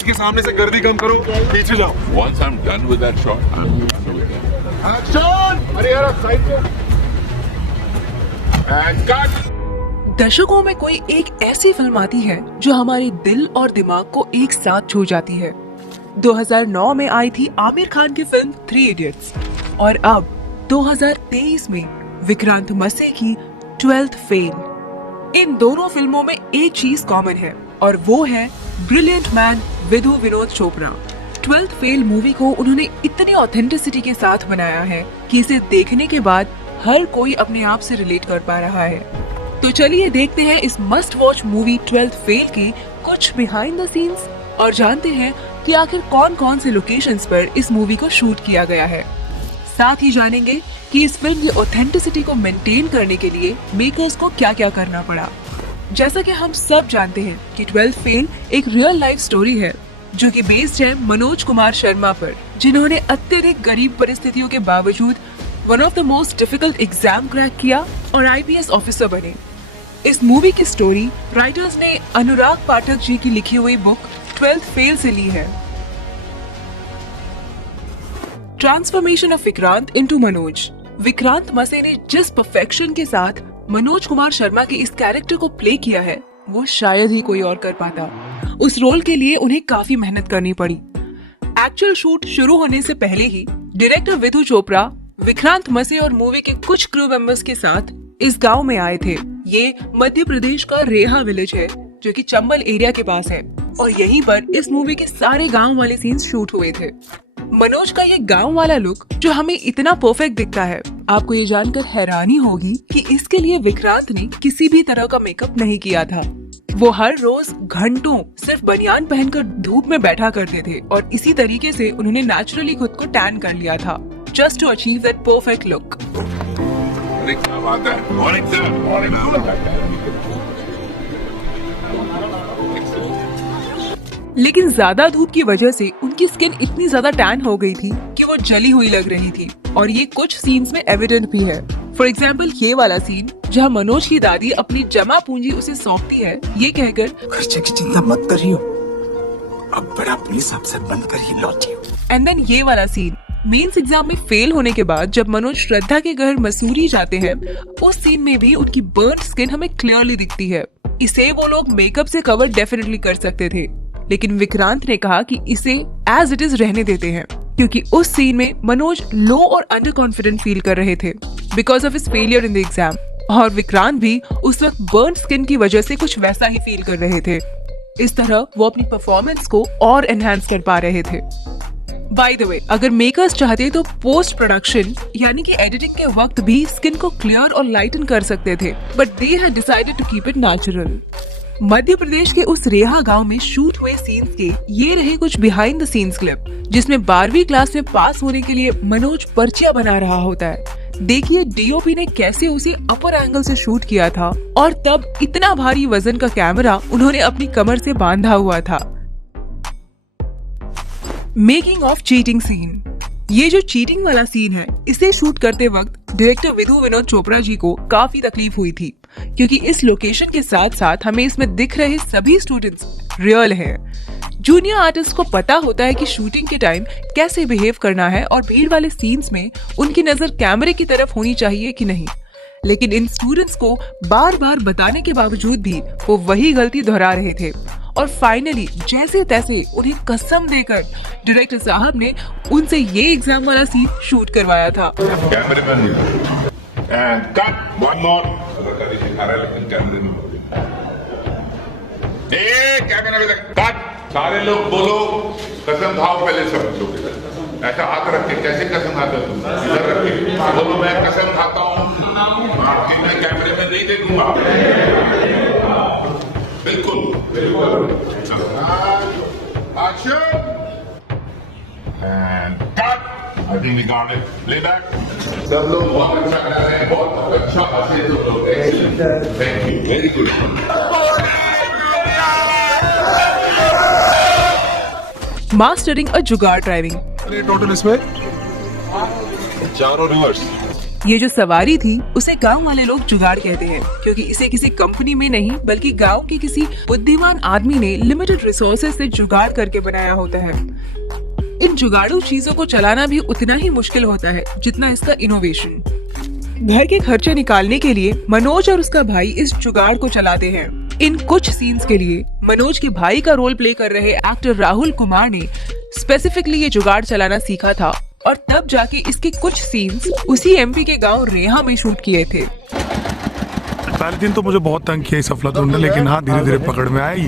Gate के सामने से गर्दी कम करो, पीछे जाओ। Once I'm done with that shot, I'm done with that. Action! अरे यार आप साइड पे। And cut! दशकों में कोई एक ऐसी फिल्म आती है जो हमारे दिल और दिमाग को एक साथ छू जाती है। 2009 में आई थी आमिर खान की फिल्म 3 इडियट्स और अब 2023 में विक्रांत मसे की 12th फेल। इन दोनों फिल्मों में एक चीज कॉमन है और वो है brilliant man Vidhu Vinod Chopra. 12th fail movie को उन्होंने इतनी ऑथेंटिसिटी के साथ बनाया है कि इसे देखने के बाद हर कोई अपने आप से रिलेट कर पा रहा है। तो चलिए देखते हैं इस must watch movie 12th fail के कुछ बिहाइंड द सीन्स और जानते हैं कि आखिर कौन कौन से लोकेशंस पर इस मूवी को शूट किया गया है। साथ ही जानेंगे कि इस फिल्म की ऑथेंटिसिटी को मेंटेन करने के लिए मेकर्स को क्या क्या करना पड़ा। जैसा कि हम सब जानते हैं कि 12th फेल एक रियल लाइफ स्टोरी है जो कि बेस्ड है मनोज कुमार शर्मा पर, जिन्होंने अत्यधिक गरीब परिस्थितियों के बावजूद one of the most difficult exam crack किया और IPS ऑफिसर बने। इस मूवी की स्टोरी राइटर्स ने अनुराग पाठक जी की लिखी हुई बुक 12th फेल से ली है। Transformation of Vikrant into Manoj. Vikrant मसे ने जिस परफेक्शन के साथ मनोज कुमार शर्मा के इस कैरेक्टर को प्ले किया है वो शायद ही कोई और कर पाता। उस रोल के लिए उन्हें काफी मेहनत करनी पड़ी। एक्चुअल शूट शुरू होने से पहले ही डायरेक्टर विधु चोपड़ा विक्रांत मसे और मूवी के कुछ क्रू मेंबर्स के साथ इस गांव में आए थे। ये मध्य प्रदेश का रेहा विलेज है जो कि चंबल एरिया के पास है और यहीं पर इस मूवी के सारे गांव वाले सीन्स शूट हुए थे। मनोज का ये गांव वाला लुक जो हमें इतना परफेक्ट दिखता है, आपको ये जानकर हैरानी होगी कि इसके लिए विक्रांत ने किसी भी तरह का मेकअप नहीं किया था। वो हर रोज घंटों सिर्फ बनियान पहनकर धूप में बैठा करते थे और इसी तरीके से उन्होंने नेचुरली खुद को टैन कर लिया था just to achieve that perfect look. क्या बात है? मॉर्निंग सर, लेकिन ज्यादा धूप की वजह से उनकी स्किन इतनी ज्यादा टैन हो गई थी कि वो जली हुई लग रही थी और ये कुछ सीन्स में एविडेंट भी है। फॉर एग्जाम्पल ये वाला सीन जहाँ मनोज की दादी अपनी जमा पूंजी उसे सौंपती है ये कहकर खर्चे की चिंता मत करियो, अब बड़ा पुलिस अफसर बनकर ही लौटियो। एंड देन ये वाला सीन मेंस एग्जाम में फेल होने के बाद जब मनोज श्रद्धा के घर मसूरी जाते हैं, उस सीन में भी उनकी बर्न्ड स्किन हमें क्लियरली दिखती है। इसे वो लोग मेकअप से कवर डेफिनेटली कर सकते थे, लेकिन विक्रांत ने कहा कि इसे एज इट इज रहने देते हैं क्योंकि उस सीन में मनोज लो और अंडर कॉन्फिडेंट फील कर रहे थे because of his failure in the exam और विक्रांत भी उस वक्त बर्न स्किन की वजह से कुछ वैसा ही फील कर रहे थे। इस तरह वो अपनी परफॉर्मेंस को और एनहांस कर पा रहे थे। बाय द वे, अगर मेकर्स चाहते तो पोस्ट प्रोडक्शन यानी कि एडिटिंग के वक्त भी स्किन को क्लियर और लाइटन कर सकते थे, but they had decided to keep it natural. Madhya Pradesh के उस रेहा गांव में शूट हुए सीन्स के ये रहे कुछ बिहाइंड द सीन्स क्लिप जिसमें 12वीं क्लास में पास होने के लिए मनोज पर्चियां बना रहा होता है। देखिए DOP ने कैसे उसे अपर एंगल से शूट किया था और तब इतना भारी वजन का कैमरा उन्होंने अपनी कमर से बांधा हुआ था। Making of cheating scene. ये जो चीटिंग वाला सीन है इसे शूट करते वक्त डायरेक्टर विधु विनोद चोपड़ा जी को काफी तकलीफ हुई थी क्योंकि इस लोकेशन के साथ साथ हमें इसमें दिख रहे सभी स्टूडेंट्स रियल हैं। जूनियर आर्टिस्ट को पता होता है कि शूटिंग के टाइम कैसे बिहेव करना है और भीड़ वाले सीन्स में उनकी नजर कैमरे की तरफ होनी चाहिए कि नहीं, लेकिन इन स्टूडेंट्स को बार बार बताने के बावजूद भी वो वही गलती दोहरा रहे थे और फाइनली जैसे तैसे उन्हें कसम देकर डायरेक्टर साहब ने उनसे ये एग्जाम वाला सीन शूट करवाया था। Cameraman and cut one more. Camera में कट। सारे लोग बोलो कसम खाओ पहले सब लोग। ऐसा हाथ रख के कैसे कसम खाता तुम? इधर रख के बोलो मैं कसम खाता हूँ, आपकी मैं कैमरे में नहीं देखूंगा। बिल्कुल बिल्कुल। Action and cut. I think we got it. Playback. सब लोग बहुत अच्छा कर रहे हैं, बहुत अच्छा हंसे तुम लोग। Excellent. Thank you. Very good. Mastering a jugaad driving. Total इसमें 4 रिवर्स। ये जो सवारी थी उसे गांव वाले लोग जुगाड़ कहते हैं, क्योंकि इसे किसी कंपनी में नहीं बल्कि गांव के किसी बुद्धिमान आदमी ने लिमिटेड रिसोर्सेज से जुगाड़ करके बनाया होता है। इन जुगाड़ू चीजों को चलाना भी उतना ही मुश्किल होता है जितना इसका इनोवेशन। घर के खर्चे निकालने के लिए मनोज और उसका भाई इस जुगाड़ को चलाते हैं। इन कुछ सीन्स के लिए मनोज के भाई का रोल प्ले कर रहे एक्टर राहुल कुमार ने स्पेसिफिकली ये जुगाड़ चलाना सीखा था और तब जाके इसके कुछ सीन्स उसी एमपी के गांव रेहा में शूट किए थे। पहले दिन तो मुझे बहुत तंग किया इस अफलातून ने, लेकिन हाँ धीरे धीरे पकड़ में आई।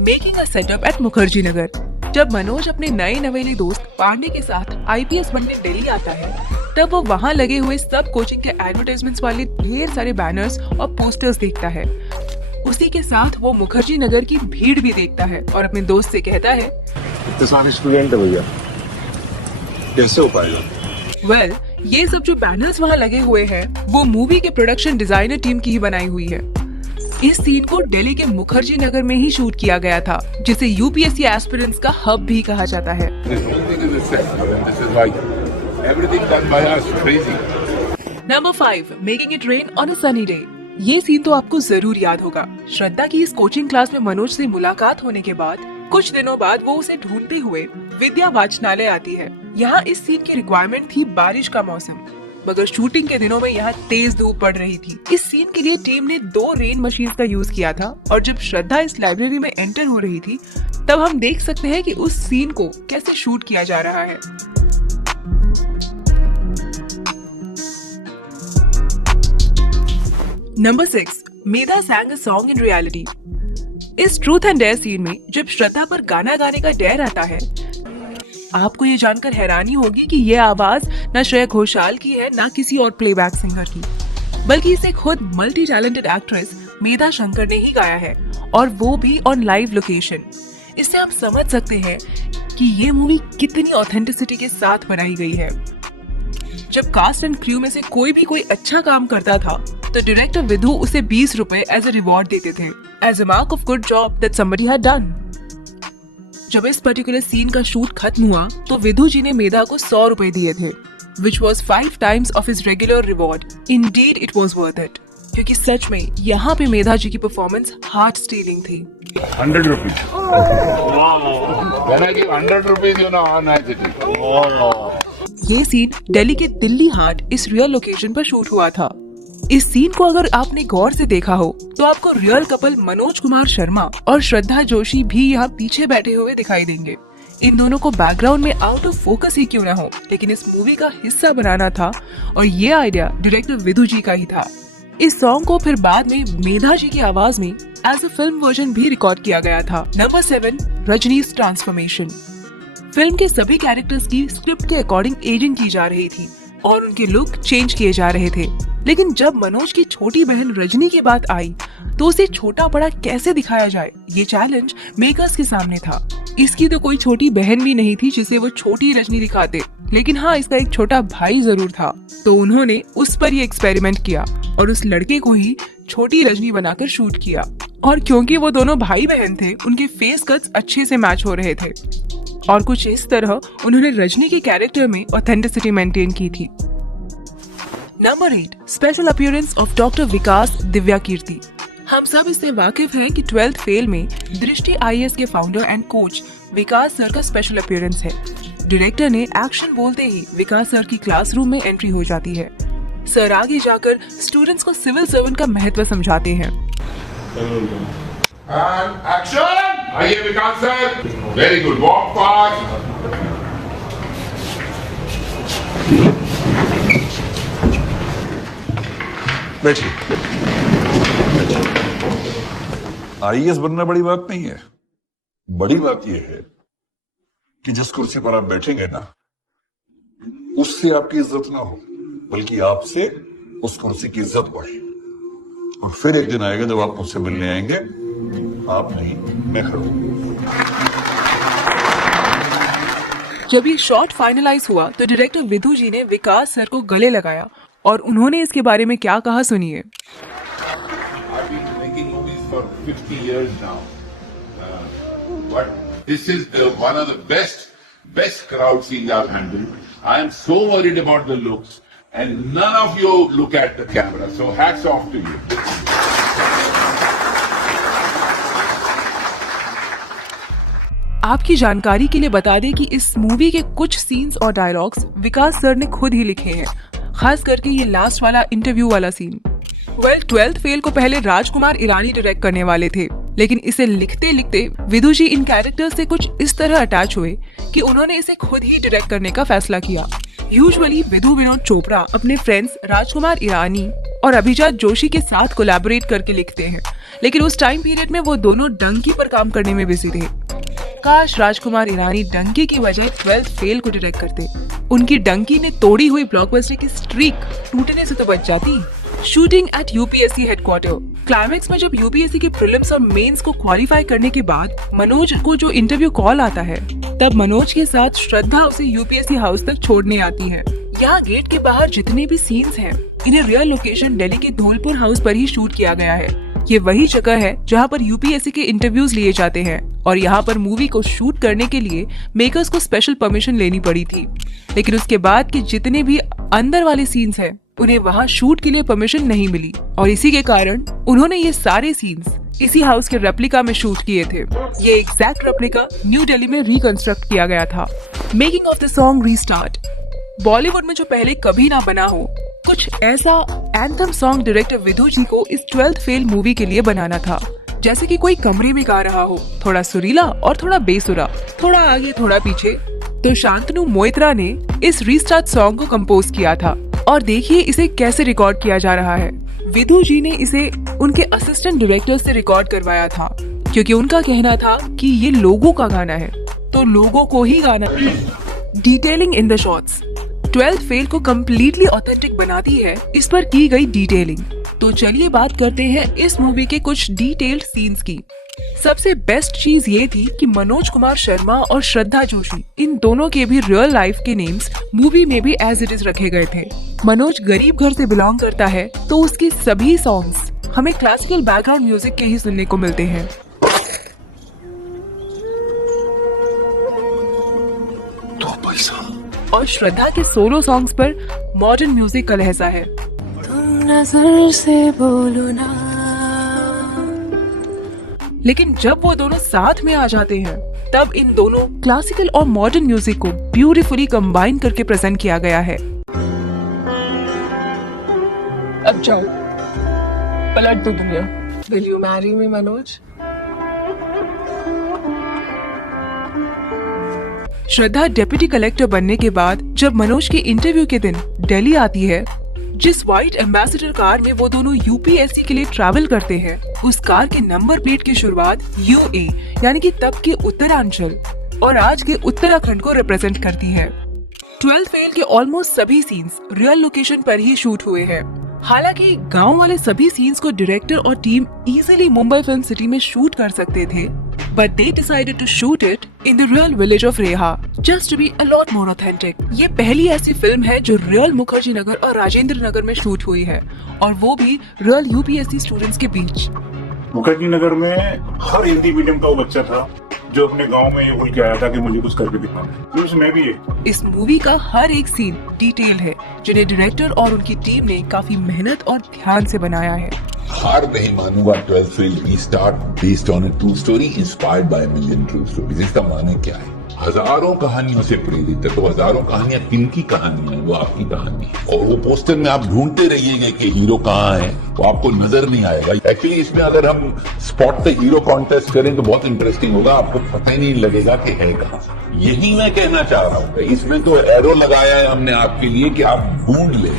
Making a setup at Mukherjee Nagar. जब मनोज अपने नए नवेले दोस्त पांडे के साथ आईपीएस बनने दिल्ली आता है, तब वो वहाँ लगे हुए सब कोचिंग के एडवर्टाइजमेंट्स वाले ढेर सारे बैनर्स और पोस्टर्स देखता है। उसी के साथ वो मुखर्जी नगर की भीड़ भी देखता है और अपने दोस्त से कहता है, इतने सारे स्टूडेंट है भैया, कैसे हो पाएगा? वेल, ये सब जो बैनर्स वहाँ लगे हुए हैं वो मूवी के प्रोडक्शन डिजाइनर टीम की ही बनाई हुई है। इस सीन को दिल्ली के मुखर्जी नगर में ही शूट किया गया था, जिसे यूपीएससी एस्पिरेंट्स का हब भी कहा जाता है। Number 5, making it rain on a sunny day. ये सीन तो आपको जरूर याद होगा। श्रद्धा की इस कोचिंग क्लास में मनोज से मुलाकात होने के बाद कुछ दिनों बाद वो उसे ढूंढते हुए विद्या वाचनालय आती है। यहाँ इस सीन की रिक्वायरमेंट थी बारिश का मौसम, मगर शूटिंग के दिनों में यहाँ तेज धूप पड़ रही थी। इस सीन के लिए टीम ने 2 रेन मशीन का यूज किया था और जब श्रद्धा इस लाइब्रेरी में एंटर हो रही थी तब हम देख सकते हैं कि उस सीन को कैसे शूट किया जा रहा है। Number 6, Medha sang a song in reality। इस ट्रूथ एंड डेयर सीन में जब श्रद्धा पर गाना गाने का डेयर आता है, आपको ये जानकर हैरानी होगी कि ये आवाज न श्रेया घोषाल की है न किसी और प्लेबैक सिंगर की, बल्कि इसे खुद मल्टी टैलेंटेड एक्ट्रेस मेधा शंकर ने ही गाया है, और वो भी ऑन लाइव लोकेशन। इससे आप समझ सकते हैं कि ये मूवी कितनी ऑथेंटिसिटी के साथ बनाई गई है। जब कास्ट एंड क्रू में से कोई अच्छा काम करता था तो डायरेक्टर विधु उसे 20 रुपए एज अ रिवॉर्ड देते थे, as a mark of good job that somebody had done. जब इस पर्टिकुलर सीन का शूट खत्म हुआ तो विधु जी ने मेधा को 100 रुपए दिए थे, which was 5 times of his regular reward. Indeed, it was worth it. क्योंकि सच में यहाँ पे मेधा जी की परफॉर्मेंस हार्ट स्टीलिंग थी। 100 rupees. When I give 100 rupees, you know how nice it is. ये सीन दिल्ली के दिल्ली हाट इस रियल लोकेशन पर शूट हुआ था। इस सीन को अगर आपने गौर से देखा हो तो आपको रियल कपल मनोज कुमार शर्मा और श्रद्धा जोशी भी यहाँ पीछे बैठे हुए दिखाई देंगे। इन दोनों को बैकग्राउंड में आउट ऑफ फोकस ही क्यों ना हो, लेकिन इस मूवी का हिस्सा बनाना था और ये आइडिया डायरेक्टर विधु जी का ही था। इस सॉन्ग को फिर बाद में मेधा जी की आवाज में एज अ फिल्म वर्जन भी रिकॉर्ड किया गया था। Number 7, Rajneesh transformation. फिल्म के सभी कैरेक्टर्स की स्क्रिप्ट के अकॉर्डिंग एजिंग की जा रही थी और उनके लुक चेंज किए जा रहे थे, लेकिन जब मनोज की छोटी बहन रजनी की बात आई तो उसे छोटा बड़ा कैसे दिखाया जाए, ये चैलेंज मेकर्स के सामने था। इसकी तो कोई छोटी बहन भी नहीं थी जिसे वो छोटी रजनी दिखाते, लेकिन हाँ इसका एक छोटा भाई जरूर था, तो उन्होंने उस पर ये एक्सपेरिमेंट किया और उस लड़के को ही छोटी रजनी बनाकर शूट किया। और क्योंकि वो दोनों भाई बहन थे, उनके फेस कट्स अच्छे से मैच हो रहे थे और कुछ इस तरह उन्होंने रजनी के कैरेक्टर में ऑथेंटिसिटी मेंटेन की थी। Number 8, special appearance of doctor Vikas Divya Kirti. हम सब इससे वाकिफ हैं कि 12th फेल में दृष्टि आईएएस के founder and coach Vikas sir का स्पेशल अपीयरेंस है। डायरेक्टर ने एक्शन बोलते ही विकास सर की क्लासरूम में एंट्री हो जाती है। सर आगे जाकर स्टूडेंट्स को सिविल सर्वेंट का महत्व समझाते हैं। And action! आइए Vikas sir, very good, walk fast. बैठिए। आईएएस बनना बड़ी बात नहीं है, बड़ी बात यह है कि जिस कुर्सी पर आप बैठेंगे ना, उससे आपकी इज्जत ना हो, बल्कि आपसे उस कुर्सी की इज्जत बढ़े। और फिर एक दिन आएगा जब आप मुझसे मिलने आएंगे, आप नहीं मैं खड़ा। जब ये शॉट फाइनलाइज हुआ तो डायरेक्टर विधु जी ने विकास सर को गले लगाया और उन्होंने इसके बारे में क्या कहा, सुनिए। I've been making movies for 50 years now, but this is one of the best crowd scenes I've handled. I am so worried about the looks. and none of you look at the camera. So hats off to you. आपकी जानकारी के लिए बता दें कि इस movie के कुछ सीन्स और डायलॉग्स विकास सर ने खुद ही लिखे हैं, खास करके ये लास्ट वाला इंटरव्यू वाला सीन। 12th फेल को पहले राजकुमार ईरानी डायरेक्ट करने वाले थे, लेकिन इसे लिखते लिखते विदु जी इन कैरेक्टर्स से कुछ इस तरह अटैच हुए कि उन्होंने इसे खुद ही डायरेक्ट करने का फैसला किया। यूजुअली विदु विनोद चोपड़ा अपने फ्रेंड्स राजकुमार ईरानी और अभिजात जोशी के साथ कोलैबोरेट करके लिखते हैं, लेकिन उस टाइम पीरियड में वो दोनों डंकी पर काम करने में बिजी थे। काश राजकुमार ईरानी डंकी की वजह 12th फेल को डायरेक्ट करते। उनकी डंकी ने तोड़ी हुई ब्लॉकबस्टर की स्ट्रीक टूटने से तो बच जाती। Shooting at UPSC headquarter. Climax में जब यूपीएससी के प्रीलिम्स और मेंस को क्वालिफाई करने के बाद मनोज को जो इंटरव्यू कॉल आता है, तब मनोज के साथ श्रद्धा उसे यूपीएससी हाउस तक छोड़ने आती है। यहाँ गेट के बाहर जितने भी सीन्स हैं, इन्हें रियल लोकेशन दिल्ली के धौलपुर हाउस पर ही शूट किया गया है। ये वही जगह है जहाँ पर यूपीएससी के इंटरव्यूज लिए जाते हैं और यहाँ पर मूवी को शूट करने के लिए मेकर्स को स्पेशल परमिशन लेनी पड़ी थी। लेकिन उसके बाद के जितने भी अंदर वाले सीन्स हैं, उन्हें वहाँ शूट के लिए परमिशन नहीं मिली और इसी के कारण उन्होंने ये सारे सीन्स इसी हाउस के रेप्लिका में शूट किए थे। ये एग्जैक्ट रेप्लिका न्यू दिल्ली में रिकंस्ट्रक्ट किया गया था। Making of the song restart. Bollywood में जो पहले कभी ना बना हो, कुछ ऐसा एंथम सॉन्ग डायरेक्टर विदु जी को इस 12th फेल मूवी के लिए बनाना था। जैसे कि कोई कमरे में गा रहा हो, थोड़ा सुरीला और थोड़ा बेसुरा, थोड़ा आगे थोड़ा पीछे। तो शांतनु मोइत्रा ने इस रीस्टार्ट सॉन्ग को कंपोज किया था और देखिए इसे कैसे रिकॉर्ड किया जा रहा है। विदु जी ने इसे उनके असिस्टेंट डायरेक्टर से रिकॉर्ड करवाया था, क्योंकि उनका कहना था कि ये लोगों का गाना है, तो लोगों को ही गाना है। Detailing in the shots. 12th fail को कम्प्लीटली ऑथेंटिक बनाती है इस पर की गई डिटेलिंग। तो चलिए बात करते हैं इस मूवी के कुछ डिटेल्ड सीन्स की। सबसे बेस्ट चीज ये थी कि मनोज कुमार शर्मा और श्रद्धा जोशी, इन दोनों के भी रियल लाइफ के नेम्स मूवी में भी एज इट इज रखे गए थे। मनोज गरीब घर से बिलोंग करता है, तो उसकी सभी सॉन्ग्स हमें क्लासिकल बैकग्राउंड म्यूजिक के ही सुनने को मिलते हैं। और श्रद्धा के सोलो सॉन्ग्स पर मॉडर्न म्यूजिक का लहजा है। तुम नजर से बोलो ना। लेकिन जब वो दोनों साथ में आ जाते हैं, तब इन दोनों क्लासिकल और मॉडर्न म्यूजिक को ब्यूटीफुली कंबाइन करके प्रेजेंट किया गया है। अब जाओ, पलट दो दुनिया। Will you marry me, Manoj? Shraddha deputy collector बनने के बाद जब मनोज के इंटरव्यू के दिन दिल्ली आती है, जिस व्हाइट एम्बेसडर कार में वो दोनों यूपीएससी के लिए ट्रैवल करते हैं, उस कार के नंबर प्लेट की शुरुआत यूए यानी कि तब के उत्तरांचल और आज के उत्तराखंड को रिप्रेजेंट करती है। 12th फेल के ऑलमोस्ट सभी सीन्स रियल लोकेशन पर ही शूट हुए हैं। हालांकि गांव वाले सभी सीन्स को डायरेक्टर और team easily Mumbai film city में शूट कर सकते थे, but they decided to shoot it in the real village of Reha, just to be a lot more authentic. ये पहली ऐसी फिल्म है जो रियल मुखर्जी नगर और राजेंद्र नगर में शूट हुई है, और वो भी रियल यूपीएससी स्टूडेंट्स के बीच। मुखर्जी नगर में हर हिंदी मीडियम का वो बच्चा था जो अपने गांव में ये बोल के आया था कि मुझे कुछ करके दिखाना, तो उसमें भी है। इस मूवी का हर एक सीन डिटेल है, जिन्हें डायरेक्टर और उनकी टीम ने काफी मेहनत और ध्यान से बनाया है। हार नहीं मानूंगा 12th fail restart based on a true story inspired by million true stories. इसका माने क्या है? हजारों कहानियों से प्रेरित है, तो हजारों कहानियां किनकी कहानियां हैं? वो आपकी कहानी है। और वो पोस्टर में आप ढूंढते रहिएगा कि हीरो कहाँ है, वो आपको नजर नहीं आएगा। एक्चुअली इसमें अगर हम स्पॉट द हीरो कॉन्टेस्ट करें तो बहुत इंटरेस्टिंग होगा, आपको पता ही नहीं लगेगा कि है कहाँ। यही मैं कहना चाह रहा हूँ। इसमें तो एरो लगाया है हमने आपके लिए कि आप ढूंढ ले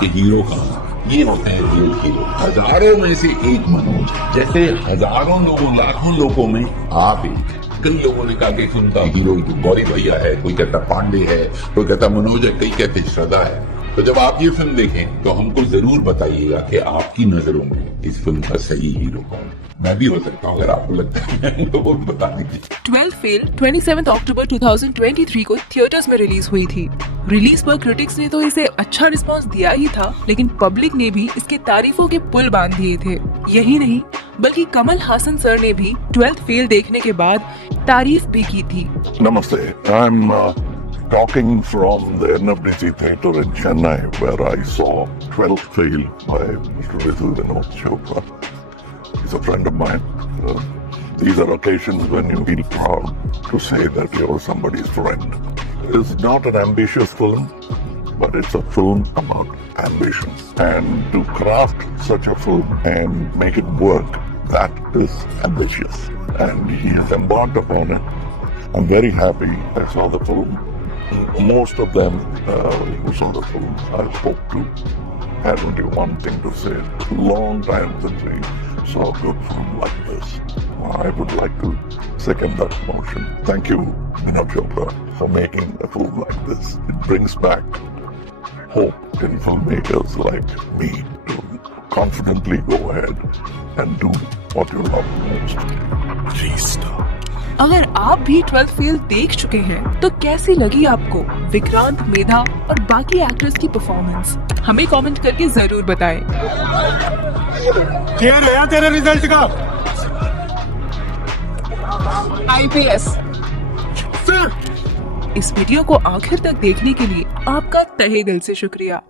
कि हीरो कहाँ। ये होते हैं रियल हीरो। हजारों में से एक मनोज, जैसे हजारों लोगों लाखों लोगों में आप एक। कई लोगों ने कहा कि उनका हीरो गौरी भैया है, कोई कहता पांडे है, कोई कहता मनोज है, कई कहते श्रद्धा है। तो जब आप ये फिल्म देखें तो हमको जरूर बताइएगा कि आपकी नजरों में इस फिल्म का सही हीरो कौन। मैं भी हो सकता हूँ अगर आपको लगता है तो वो बता दीजिए। 12th फेल 27 अक्टूबर 2023 को थिएटर्स में रिलीज हुई थी। रिलीज पर क्रिटिक्स ने तो इसे अच्छा रिस्पांस दिया ही था, लेकिन पब्लिक ने भी इसके तारीफों के पुल बांध दिए थे। यही नहीं, बल्कि कमल हासन सर ने भी 12th फेल देखने के बाद तारीफ भी की थी। नमस्ते, I am talking from the NFDC Theatre in Chennai, where I saw 12th Fail by Mr. Ritu Vinod Chopra. He's a friend of mine. These are occasions when you feel proud to say that you're somebody's friend. It's not an ambitious film, but it's a film about ambition. And to craft such a film and make it work, that is ambitious. And he has embarked upon it. I'm very happy I saw the film. Most of them who saw the film I spoke to had only one thing to say. Long time since we saw a good film like this. I would like to second that motion. Thank you, Vinod Chopra, for making a film like this. It brings back hope in filmmakers like me to confidently go ahead and do what you love most. 3 star. अगर आप भी 12th fail देख चुके हैं तो कैसी लगी आपको विक्रांत, मेधा और बाकी एक्टर्स की परफॉर्मेंस? हमें कमेंट करके जरूर बताएं। क्या रहा तेरे रिजल्ट का? IPS। इस वीडियो को आखिर तक देखने के लिए आपका तहे दिल से शुक्रिया।